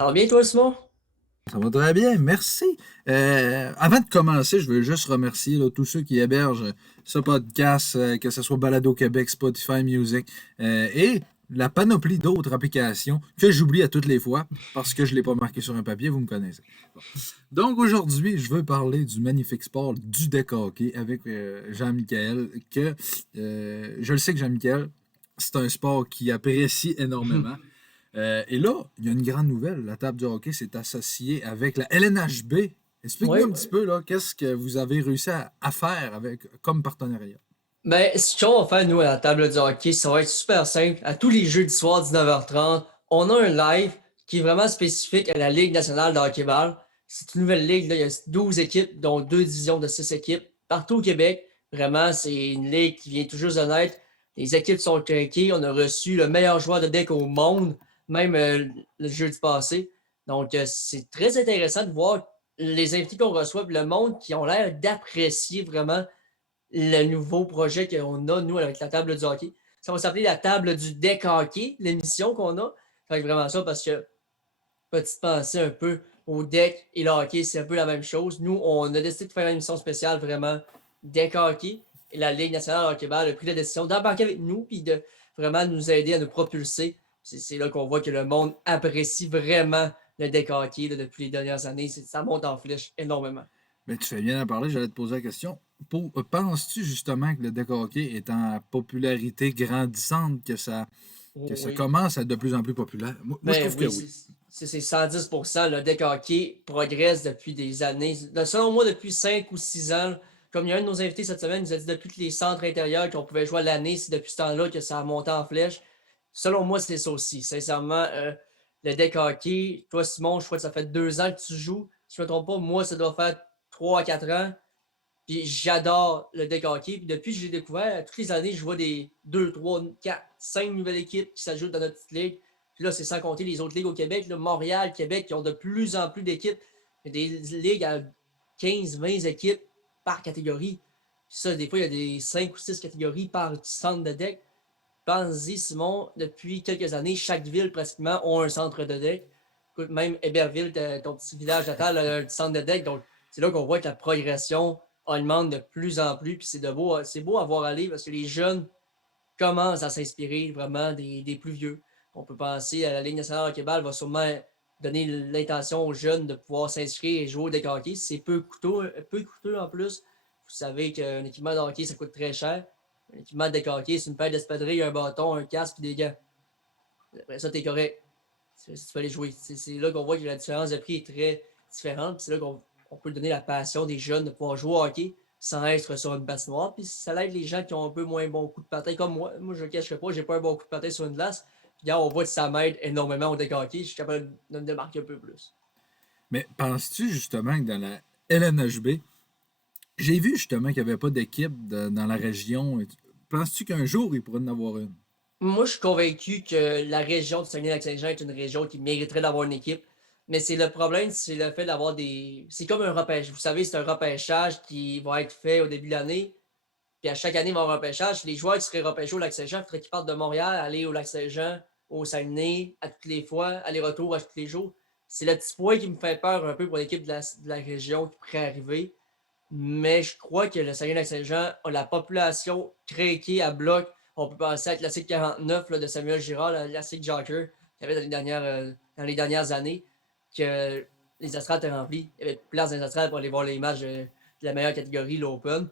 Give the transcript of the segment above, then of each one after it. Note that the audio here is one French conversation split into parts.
Ça va bien, toi, Simon? Ça va très bien, merci. Avant de commencer, je veux juste remercier là, tous ceux qui hébergent ce podcast, que ce soit Balado Québec, Spotify Music, et la panoplie d'autres applications que j'oublie à toutes les fois parce que je ne l'ai pas marqué sur un papier, vous me connaissez. Bon. Donc aujourd'hui, je veux parler du magnifique sport du deck hockey avec Jean-Michel, que je le sais que Jean-Michel, c'est un sport qu'il apprécie énormément. Et là, il y a une grande nouvelle. La table du hockey s'est associée avec la LNHB. Explique-nous un Oui. petit peu, là, qu'est-ce que vous avez réussi à faire avec, comme partenariat. Ben, ce qu'on va faire, nous, à la table du hockey, ça va être super simple. À tous les jeudis soirs, 19h30, on a un live qui est vraiment spécifique à la Ligue nationale de hockey-ball. C'est une nouvelle ligue, là. Il y a 12 équipes, dont deux divisions de 6 équipes, partout au Québec. Vraiment, c'est une ligue qui vient tout juste de naître. Les équipes sont craquées. On a reçu le meilleur joueur de deck au monde, même le jeudi passé. Donc, c'est très intéressant de voir les invités qu'on reçoit, le monde qui ont l'air d'apprécier vraiment le nouveau projet qu'on a, nous, avec la table du hockey. Ça va s'appeler la table du deck hockey, l'émission qu'on a. Fait vraiment ça parce que, petite pensée un peu au deck et le hockey, c'est un peu la même chose. Nous, on a décidé de faire une émission spéciale vraiment deck hockey. Et la Ligue nationale de hockey-ball a pris la décision d'embarquer avec nous puis de vraiment nous aider à nous propulser. C'est là qu'on voit que le monde apprécie vraiment le deck hockey là, depuis les dernières années. Ça monte en flèche énormément. Mais tu fais bien à parler, j'allais te poser la question. Penses-tu justement que le deck hockey est en popularité grandissante, que ça Oui. commence à être de plus en plus populaire? Moi, je Ben trouve que oui, oui. c'est 110%. Le deck hockey progresse depuis des années. Selon moi, depuis 5 ou 6 ans, comme il y a un de nos invités cette semaine, il nous a dit depuis que les centres intérieurs qu'on pouvait jouer à l'année, c'est depuis ce temps-là que ça a monté en flèche. Selon moi, c'est ça aussi. Sincèrement, le deck hockey, toi, Simon, je crois que ça fait 2 ans que tu joues. Si je ne me trompe pas, moi, ça doit faire 3 à 4 ans. Puis j'adore le deck hockey. Puis depuis que je l'ai découvert, toutes les années, je vois des 2, 3, 4, 5 nouvelles équipes qui s'ajoutent dans notre petite ligue. Puis là, c'est sans compter les autres ligues au Québec. Là, Montréal, Québec, qui ont de plus en plus d'équipes. Il y a des ligues à 15, 20 équipes par catégorie. Puis ça, des fois, il y a des 5 ou 6 catégories par centre de deck. Pense-y, Simon, depuis quelques années, chaque ville, pratiquement, a un centre de deck. Écoute, même Héberville, ton petit village natal, a un centre de deck. Donc, c'est là qu'on voit que la progression augmente de plus en plus. Puis c'est beau à voir aller parce que les jeunes commencent à s'inspirer vraiment des plus vieux. On peut penser à la Ligue nationale de hockey-ball va sûrement donner l'intention aux jeunes de pouvoir s'inscrire et jouer au deck hockey. C'est peu coûteux en plus. Vous savez qu'un équipement de hockey, ça coûte très cher. Un équipement de deck hockey, c'est une paire d'espadrilles, un bâton, un casque et des gants. Après ça, t'es correct. Tu peux aller jouer. C'est là qu'on voit que la différence de prix est très différente. C'est là qu'on peut donner la passion des jeunes de pouvoir jouer au hockey sans être sur une patinoire. Puis ça aide les gens qui ont un peu moins bon coup de patin comme moi. Moi, je ne cacherai pas, j'ai pas un bon coup de patin sur une glace. Puis là, on voit que ça m'aide énormément au deck hockey. Je suis capable de me démarquer un peu plus. Mais penses-tu justement que dans la LNHB, j'ai vu justement qu'il n'y avait pas d'équipe dans la région. Penses-tu qu'un jour, il pourrait en avoir une? Moi, je suis convaincu que la région de Saguenay-Lac-Saint-Jean est une région qui mériterait d'avoir une équipe. Mais c'est le problème, c'est le fait d'avoir des. C'est comme un repêchage. Vous savez, c'est un repêchage qui va être fait au début de l'année. Puis à chaque année, il va y avoir un repêchage. Les joueurs qui seraient repêchés au Lac-Saint-Jean, il faudrait qu'ils partent de Montréal, aller au Lac-Saint-Jean, au Saguenay, à toutes les fois, aller-retour à tous les jours. C'est le petit point qui me fait peur un peu pour l'équipe de la région qui pourrait arriver. Mais je crois que le Saguenay-Lac-Saint-Jean a la population craquée à bloc. On peut penser à la classique 49 là, de Samuel Girard, la classique Joker, qu'il y avait dans les dernières années, que les estrades étaient remplies. Il y avait place dans les estrades pour aller voir les matchs de la meilleure catégorie, l'Open.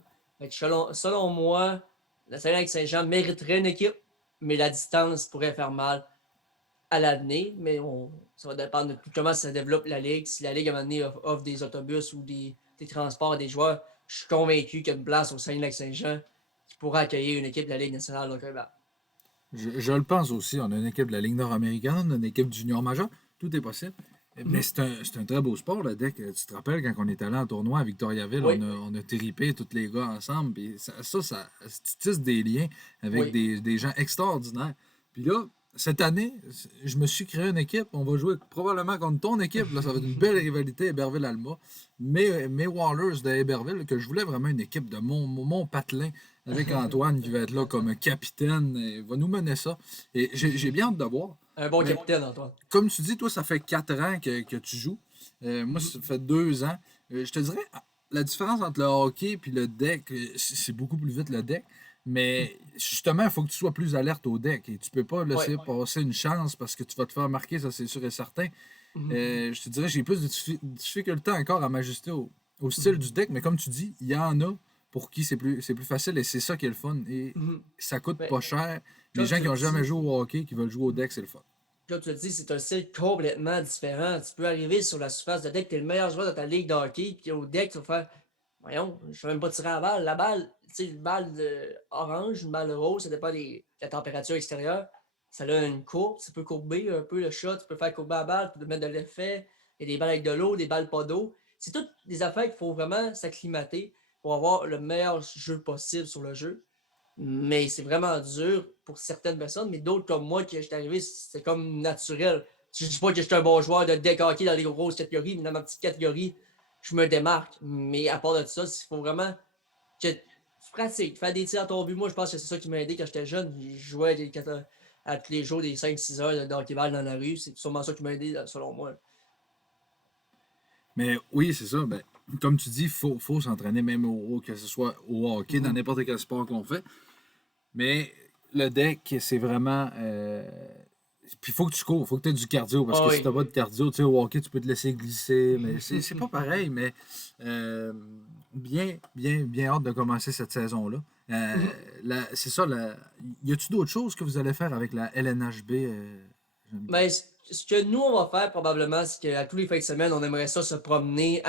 Selon moi, le Saguenay-Lac-Saint-Jean mériterait une équipe, mais la distance pourrait faire mal à l'année. Mais ça va dépendre de tout comment ça développe la Ligue. Si la Ligue à un moment donné offre des autobus ou des transports à des joueurs, je suis convaincu qu'il y a une place au Saguenay-Lac-Saint-Jean qui pourra accueillir une équipe de la Ligue nationale de Québec. Je le pense aussi. On a une équipe de la Ligue nord-américaine, on a une équipe du junior majeur. Tout est possible. Mais Mhm. c'est un très beau sport, le deck. Tu te rappelles, quand on est allé en tournoi à Victoriaville, Oui, on a tripé tous les gars ensemble. Puis tu tisses des liens avec oui. des gens extraordinaires. Puis là, cette année, je me suis créé une équipe. On va jouer probablement contre ton équipe. Là, ça va être une belle rivalité Héberville-Alma. Mes Wallers de Héberville, que je voulais vraiment une équipe de mon patelin avec Antoine qui va être là comme capitaine. Il va nous mener ça. Et j'ai bien hâte de voir. Un bon Mais capitaine, Antoine. comme tu dis, toi, ça fait 4 ans que tu joues. Moi, Mhm. ça fait 2 ans. Je te dirais, la différence entre le hockey et le deck, c'est beaucoup plus vite le deck. Mais justement, il faut que tu sois plus alerte au deck. Et tu peux pas Ouais. laisser passer une chance parce que tu vas te faire marquer, ça c'est sûr et certain. Mhm. Je te dirais, j'ai plus de difficulté encore à m'ajuster au style Mhm. du deck. Mais comme tu dis, il y en a pour qui c'est plus facile et c'est ça qui est le fun. Et Mhm. ça coûte Mais pas cher. Les comme gens tu qui le ont jamais dis, joué au hockey, qui veulent jouer au deck, c'est le fun. comme tu le dis, c'est un style complètement différent. Tu peux arriver sur la surface de deck, tu es le meilleur joueur de ta ligue de hockey, puis au deck, tu vas faire voyons, je ne sais même pas tirer la balle. La balle, tu sais, une balle orange, une balle rose, ça dépend de la température extérieure. Ça a une courbe, tu peux courber un peu le shot, tu peux faire courber la balle, tu peux mettre de l'effet. Il y a des balles avec de l'eau, des balles pas d'eau. C'est toutes des affaires qu'il faut vraiment s'acclimater pour avoir le meilleur jeu possible sur le jeu. Mais c'est vraiment dur pour certaines personnes, mais d'autres comme moi, qui j'étais arrivé, c'est comme naturel. Je ne dis pas que je suis un bon joueur de deck hockey dans les grosses catégories, mais dans ma petite catégorie, je me démarque. Mais à part de ça, il faut vraiment que tu pratiques, faire des tirs à ton but. Moi, je pense que c'est ça qui m'a aidé quand j'étais jeune. Je jouais à tous les jours des 5-6 heures de hockey-ball dans la rue. C'est sûrement ça qui m'a aidé, selon moi. Mais oui, c'est ça. Ben, comme tu dis, faut s'entraîner même que ce soit au hockey, dans Mhm. n'importe quel sport qu'on fait. Mais le deck, c'est vraiment. Puis il faut que tu cours, il faut que tu aies du cardio. Parce Ah que si tu oui. n'as pas de cardio, tu sais, au hockey, tu peux te laisser glisser. Mais c'est pas pareil. Mais euh, bien hâte de commencer cette saison-là. C'est ça. Y a-tu d'autres choses que vous allez faire avec la LNHB, Geneviève? Mais ce que nous, on va faire probablement, c'est qu'à tous les fins de semaine, on aimerait ça se promener.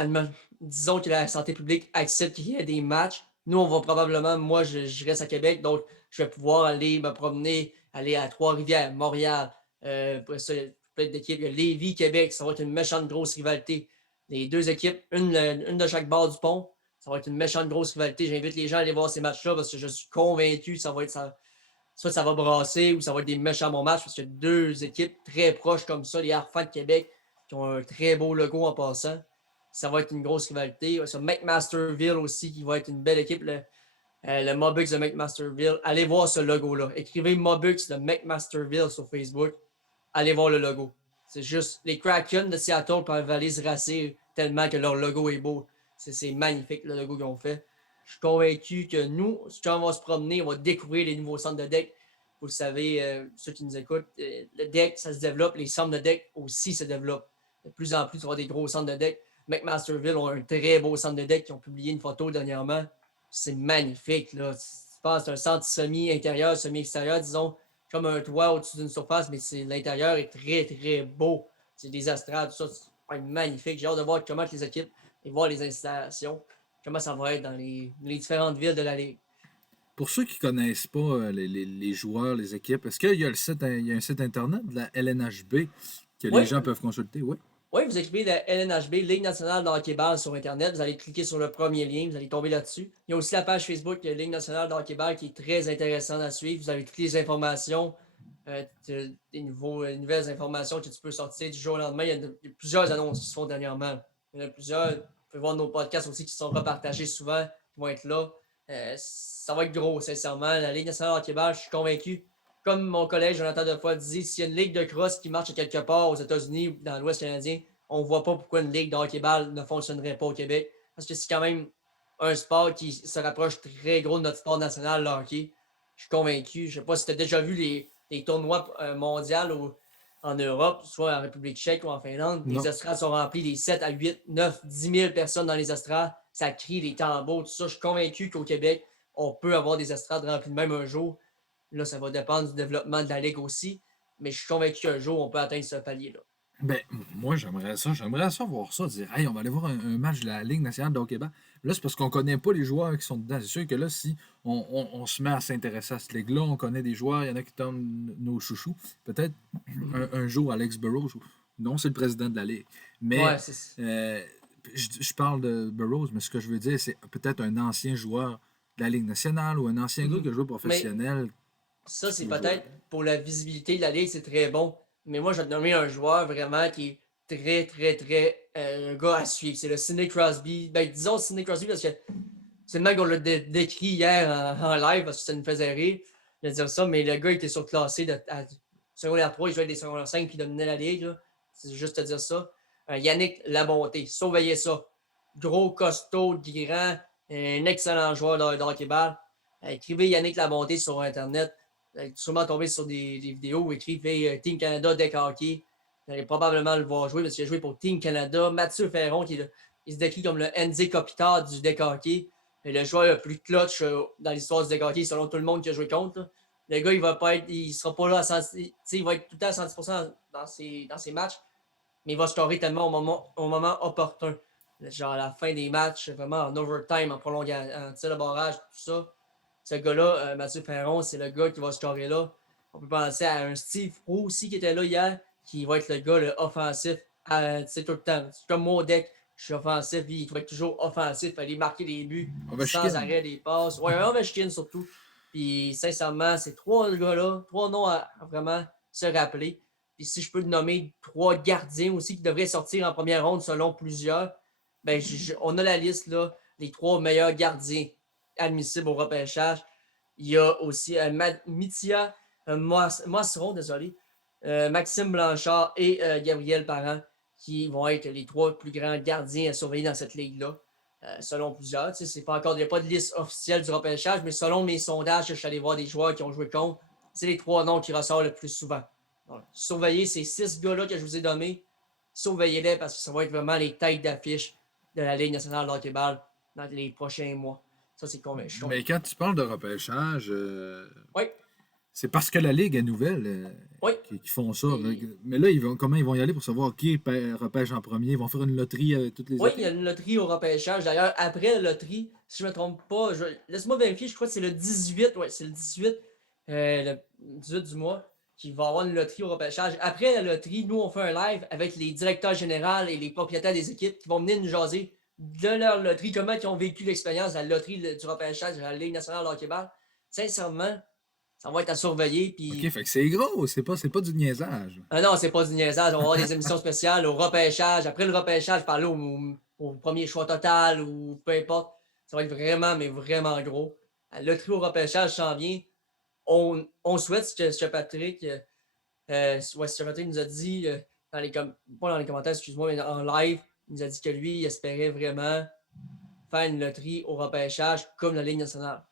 Disons que la santé publique accepte qu'il y ait des matchs. Nous, on va probablement, moi, je reste à Québec, donc je vais pouvoir aller me promener, aller à Trois-Rivières, Montréal. Après ça, il y a plein d'équipes. Il y a Lévis, Québec. Ça va être une méchante grosse rivalité. Les deux équipes, une de chaque bord du pont. Ça va être une méchante grosse rivalité. J'invite les gens à aller voir ces matchs-là parce que je suis convaincu que ça va être ça, soit ça va brasser ou ça va être des méchants bons matchs parce qu'il y a deux équipes très proches comme ça, les Harfans de Québec, qui ont un très beau logo en passant. Ça va être une grosse rivalité. Sur McMasterville aussi, qui va être une belle équipe, le Mobux de McMasterville. Allez voir ce logo-là. Écrivez Mobux de McMasterville sur Facebook. Allez voir le logo. C'est juste, les Kraken de Seattle peuvent aller se racer tellement que leur logo est beau. C'est magnifique le logo qu'ils ont fait. Je suis convaincu que nous, quand on va se promener, on va découvrir les nouveaux centres de deck. Vous le savez, ceux qui nous écoutent, le deck, ça se développe, les centres de deck aussi se développent. De plus en plus, tu vas avoir des gros centres de deck. McMasterville ont un très beau centre de deck qui ont publié une photo dernièrement. C'est magnifique. Là. Tu penses c'est un centre semi-intérieur, semi-extérieur, disons, comme un toit au-dessus d'une surface, mais l'intérieur est très, très beau. C'est des astrales, tout ça. C'est magnifique. J'ai hâte de voir comment les équipes et voir les installations, comment ça va être dans les différentes villes de la Ligue. Pour ceux qui ne connaissent pas les joueurs, les équipes, est-ce qu'il y a il y a un site internet de la LNHB que les Oui, gens peuvent consulter? Oui. oui, vous écrivez la LNHB, Ligue nationale de hockey-ball sur Internet. Vous allez cliquer sur le premier lien, vous allez tomber là-dessus. Il y a aussi la page Facebook de Ligue nationale de hockey-ball qui est très intéressante à suivre. Vous avez toutes les informations, des nouvelles informations que tu peux sortir du jour au lendemain. Il y a plusieurs annonces qui se font dernièrement. Il y en a plusieurs. Vous pouvez voir nos podcasts aussi qui sont repartagés souvent, qui vont être là. Ça va être gros, sincèrement. La Ligue nationale de hockey-ball, je suis convaincu. Comme mon collègue Jonathan Defoy dit, s'il y a une ligue de cross qui marche à quelque part aux États-Unis ou dans l'Ouest canadien, on ne voit pas pourquoi une ligue de hockey-ball ne fonctionnerait pas au Québec. Parce que c'est quand même un sport qui se rapproche très gros de notre sport national, le hockey. Je suis convaincu. Je ne sais pas si tu as déjà vu les tournois mondiaux en Europe, soit en République tchèque ou en Finlande. Les Non. estrades sont remplies des 7 à 8, 9, 10 000 personnes dans les estrades. Ça crie, les tambours, tout ça. Je suis convaincu qu'au Québec, on peut avoir des estrades remplies de même un jour. Là, ça va dépendre du développement de la Ligue aussi. Mais je suis convaincu qu'un jour, on peut atteindre ce palier-là. Ben, moi, j'aimerais ça voir ça, dire, hey, on va aller voir un match de la Ligue nationale de hockey-ball. Là, c'est parce qu'on connaît pas les joueurs qui sont dedans. C'est sûr que là, si on se met à s'intéresser à cette ligue-là, on connaît des joueurs, il y en a qui tombent nos chouchous. Peut-être un jour, Alex Burrows, non, c'est le président de la Ligue. Mais, Ouais, c'est euh, je parle de Burrows, mais ce que je veux dire, c'est peut-être un ancien joueur de la Ligue nationale ou un ancien gars qui a joué Mais professionnel ça, qui c'est peut jouer peut-être là-dedans. pour la visibilité de la Ligue, c'est très bon. Mais moi, je vais te nommer un joueur vraiment qui est très, très, très un gars à suivre. C'est le Sidney Crosby. Ben, disons Sidney Crosby parce que c'est le mec qu'on l'a décrit hier en live parce que ça nous faisait rire de dire ça. Mais le gars était surclassé secondaire 3, il jouait avec des secondaires 5 puis il dominait la ligue. Là. C'est juste te dire ça. Yannick Labonté, surveillez ça. Gros, costaud, grand, un excellent joueur de hockey-ball. Écrivez Yannick Labonté sur Internet. Vous allez sûrement tomber sur des vidéos. Écrivez Team Canada Deck Hockey. Vous allez probablement le voir jouer parce qu'il a joué pour Team Canada. Mathieu Ferron, il se décrit comme le NZ Kopitar du deck hockey. Et le joueur le plus clutch dans l'histoire du deck hockey, selon tout le monde qui a joué contre. Là. Le gars, il sera pas là à 100, il va être tout le temps à 110% dans ses matchs, mais il va scorer tellement au moment opportun. Genre à la fin des matchs, vraiment en overtime, en prolongation, en tir de barrage, tout ça. Ce gars-là, Mathieu Ferron, c'est le gars qui va scorer là. On peut penser à un Steve Roux aussi qui était là hier, qui va être le gars le offensif tout le temps. C'est comme mon deck, je suis offensif, lui, il va être toujours offensif, il fallait marquer des buts sans arrêt, des passes. Ouais, Ovechkin surtout. Puis sincèrement, ces trois gars-là, trois noms à vraiment se rappeler. Puis si je peux nommer trois gardiens aussi qui devraient sortir en première ronde selon plusieurs, ben on a la liste là, les trois meilleurs gardiens admissibles au repêchage. Il y a aussi Mithia Moisseron, désolé, Maxime Blanchard et Gabriel Parent qui vont être les trois plus grands gardiens à surveiller dans cette ligue-là. Selon plusieurs. C'est pas encore, il n'y a pas de liste officielle du repêchage, mais selon mes sondages, je suis allé voir des joueurs qui ont joué contre, c'est les trois noms qui ressortent le plus souvent. Donc, surveillez ces 6 gars-là que je vous ai nommés. Surveillez-les parce que ça va être vraiment les têtes d'affiche de la Ligue nationale de hockey-ball dans les prochains mois. Ça, c'est convaincu. Mais quand tu parles de repêchage, oui. C'est parce que la Ligue est nouvelle oui. Qu'ils font ça. Mais là, comment ils vont y aller pour savoir qui repêche en premier? Ils vont faire une loterie toutes les années? Oui, il y a une loterie au repêchage. D'ailleurs, après la loterie, si je ne me trompe pas, laisse-moi vérifier, je crois que c'est le 18. Oui, c'est le 18. Le 18 du mois qu'il va y avoir une loterie au repêchage. Après la loterie, nous, on fait un live avec les directeurs généraux et les propriétaires des équipes qui vont venir nous jaser de leur loterie, comment ils ont vécu l'expérience de la loterie du repêchage de la Ligue nationale de hockey-ball. Sincèrement, ça va être à surveiller. Puis... OK, fait que c'est gros, c'est pas du niaisage. Ah non, c'est pas du niaisage. On va avoir des émissions spéciales au repêchage. Après le repêchage, parler au premier choix total ou peu importe. Ça va être vraiment, mais vraiment gros. La loterie au repêchage s'en vient. On souhaite ce que Patrick, Patrick nous a dit, pas dans les commentaires, excuse-moi, mais en live, il nous a dit que lui, il espérait vraiment faire une loterie au repêchage comme la Ligue nationale.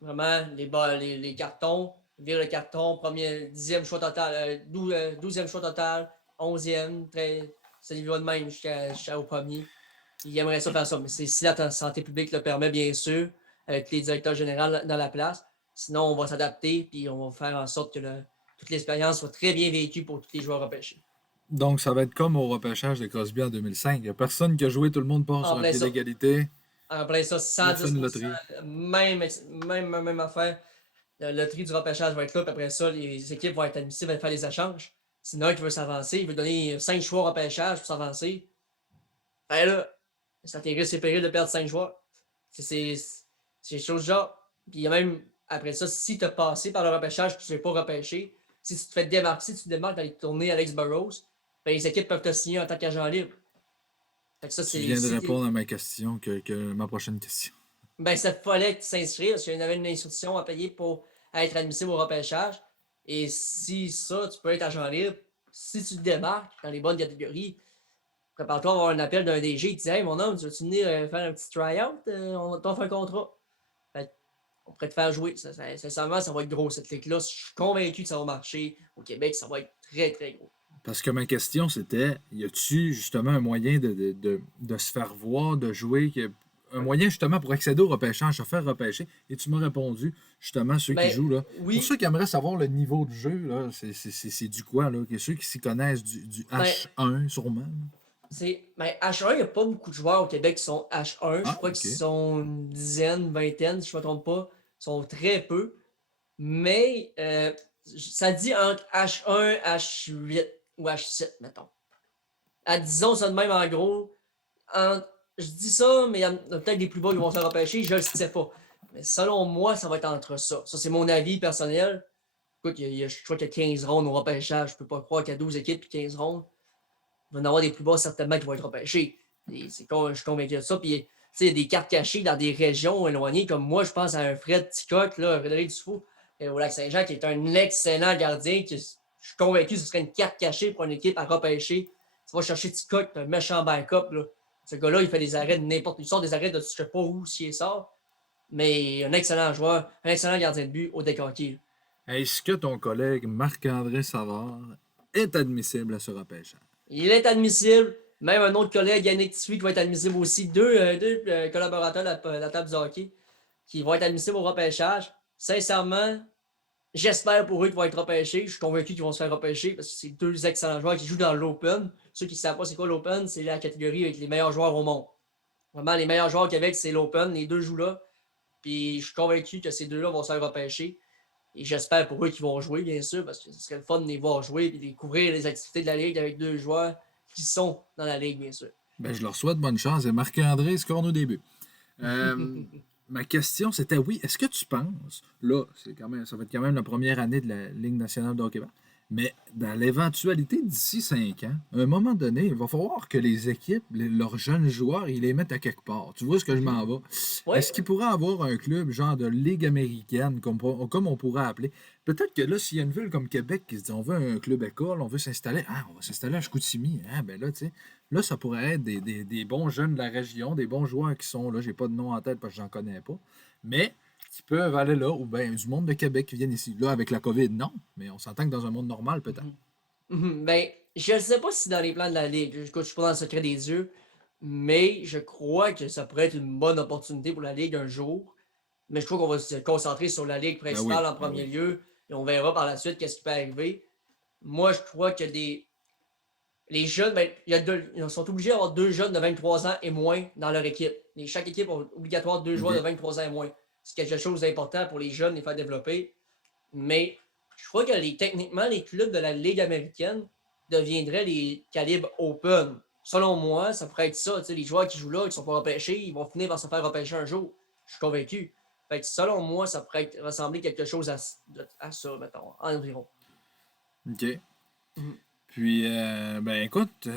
Vraiment, les cartons, vire le carton, premier, 10e choix total, 12e choix total, 11e, ça y va de même jusqu'au premier. Il aimerait ça faire ça, mais c'est si la santé publique le permet, bien sûr, avec les directeurs généraux dans la place. Sinon, on va s'adapter et on va faire en sorte que toute l'expérience soit très bien vécue pour tous les joueurs repêchés. Donc, ça va être comme au repêchage de Crosby en 2005. Il n'y a personne qui a joué, tout le monde passe sur un pied d'égalité. En plein ça, 110%. Même affaire. La loterie du repêchage va être là, puis après ça, les équipes vont être admissibles à faire les échanges. Sinon, un qui veut s'avancer, il veut donner 5 choix au repêchage pour s'avancer. Ben là, ça t'est risque et péril de perdre 5 joueurs. C'est des choses genre. Puis il y a même, après ça, si tu as passé par le repêchage que tu ne veux pas repêcher, si tu te fais démarquer, si tu te démarques d'aller tourner Alex Burrows, ben les équipes peuvent te signer en tant qu'agent libre. Fait que ça, tu viens de répondre à ma question, que ma prochaine question. Ben, ça fallait que tu t'inscrives parce qu'il y avait une instruction à payer pour être admissible au repêchage. Et si ça, tu peux être agent libre. Si tu te démarques dans les bonnes catégories, prépare-toi à avoir un appel d'un DG qui dit « Hey, mon homme, tu veux-tu venir faire un petit try-out? On t'offre un contrat. » On pourrait te faire jouer. Sincèrement, ça va être gros, cette ligue-là. Je suis convaincu que ça va marcher. Au Québec, ça va être très, très gros. Parce que ma question, c'était, y a-tu justement un moyen de se faire voir, de jouer, un moyen justement pour accéder au repêchage, se faire repêcher? Et tu m'as répondu, justement, ceux qui jouent, là. Oui. Pour ceux qui aimeraient savoir le niveau de jeu, là, c'est du quoi, là? Ceux qui s'y connaissent du H1, sûrement. H1, il n'y a pas beaucoup de joueurs au Québec qui sont H1. Je crois qu'ils sont une dizaine, vingtaine, si je ne me trompe pas. Ils sont très peu. Mais ça dit entre H1, H8 ou H7, mettons. Disons ça de même en gros. Je dis ça, mais il y a peut-être des plus bas qui vont se repêcher, je ne le sais pas. Mais selon moi, ça va être entre ça. Ça, c'est mon avis personnel. Écoute, je crois qu'il y a 15 rondes au repêchage. Je ne peux pas croire qu'il y a 12 équipes et 15 rondes. Il va y en avoir des plus bas certainement qui vont être repêchés. Je suis convaincu de ça. Puis, il y a des cartes cachées dans des régions éloignées, comme moi, je pense à un Fred Ticoc, là, Frédéric Dufault. au Lac-Saint-Jean, qui est un excellent gardien. Je suis convaincu que ce serait une carte cachée pour une équipe à repêcher. Tu vas chercher Ticoc, un méchant backup. Là. Ce gars-là, il fait des arrêts de n'importe où. Il sort des arrêts de je ne sais pas où s'il sort. Mais un excellent joueur, un excellent gardien de but au deck hockey. Est-ce que ton collègue Marc-André Savard est admissible à ce repêchage? Il est admissible. Même un autre collègue, Yannick Tsui, qui va être admissible aussi. Deux collaborateurs de la table du hockey qui vont être admissibles au repêchage. Sincèrement, j'espère pour eux qu'ils vont être repêchés. Je suis convaincu qu'ils vont se faire repêcher parce que c'est deux excellents joueurs qui jouent dans l'Open. Ceux qui ne savent pas c'est quoi l'Open, c'est la catégorie avec les meilleurs joueurs au monde. Vraiment, les meilleurs joueurs au Québec, c'est l'Open. Les deux jouent là. Puis je suis convaincu que ces deux-là vont se faire repêcher. Et j'espère pour eux qu'ils vont jouer, bien sûr, parce que ce serait le fun de les voir jouer et de découvrir les activités de la Ligue avec deux joueurs qui sont dans la Ligue, bien sûr. Ben, je leur souhaite bonne chance. Et Marc-André score nos débuts. Ma question, c'était oui, est-ce que tu penses, là, c'est quand même, ça va être quand même la première année de la Ligue nationale de hockey, mais dans l'éventualité d'ici 5 ans, à un moment donné, il va falloir que les équipes, leurs jeunes joueurs, ils les mettent à quelque part. Tu vois ce que je m'en vais? Ouais. Est-ce qu'il pourrait avoir un club genre de Ligue américaine, comme on pourrait appeler? Peut-être que là, s'il y a une ville comme Québec qui se dit on veut un club école, on veut s'installer, on va s'installer à Chicoutimi. Ben là, tu sais, là, ça pourrait être des bons jeunes de la région, des bons joueurs qui sont là. J'ai pas de nom en tête parce que j'en connais pas. Mais qui peuvent aller là, ou bien du monde de Québec qui viennent ici. Là, avec la COVID, non, mais on s'entend que dans un monde normal, peut-être. Ben, je ne sais pas si dans les plans de la Ligue, je ne suis pas dans le secret des dieux, mais je crois que ça pourrait être une bonne opportunité pour la Ligue un jour. Mais je crois qu'on va se concentrer sur la Ligue principale en premier lieu et on verra par la suite qu'est-ce qui peut arriver. Moi, je crois que les jeunes, ben, ils sont obligés d'avoir deux jeunes de 23 ans et moins dans leur équipe. Chaque équipe a obligatoire deux joueurs de 23 ans et moins. C'est quelque chose d'important pour les jeunes, les faire développer. Mais je crois que techniquement, les clubs de la Ligue américaine deviendraient les calibres open. Selon moi, ça pourrait être ça. Les joueurs qui jouent là, qui ne sont pas repêchés, ils vont finir par se faire repêcher un jour. Je suis convaincu. Fait que selon moi, ça pourrait ressembler quelque chose à ça, mettons, environ. OK. Mhm. Puis, ben écoute,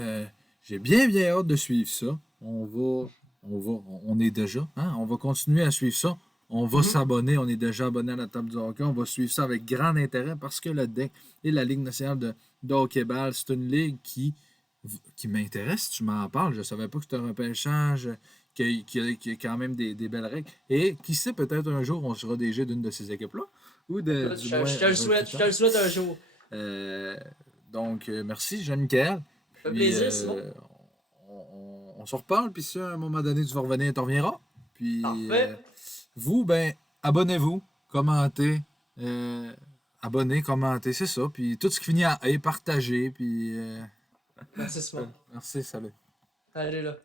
j'ai bien hâte de suivre ça. On est déjà, hein, on va continuer à suivre ça. On va s'abonner, on est déjà abonné à la table du hockey. On va suivre ça avec grand intérêt parce que le DEC et la Ligue nationale de hockey-ball, c'est une ligue qui m'intéresse. Tu m'en parles. Je ne savais pas que c'était un repêchage qui a quand même des belles règles. Et qui sait, peut-être un jour, on sera DG d'une de ces équipes-là. Ou de, du moins, Je te le souhaite un jour. Donc, merci, Jean-Michel. Ça fait plaisir, Simon. On se reparle, puis si à un moment donné, tu vas revenir, tu reviendras. Puis, Parfait. vous, ben, abonnez-vous, commentez, commentez, c'est ça. Puis tout ce qui finit en « et », partagez, puis... Merci, Simon. merci, salut. Allez là.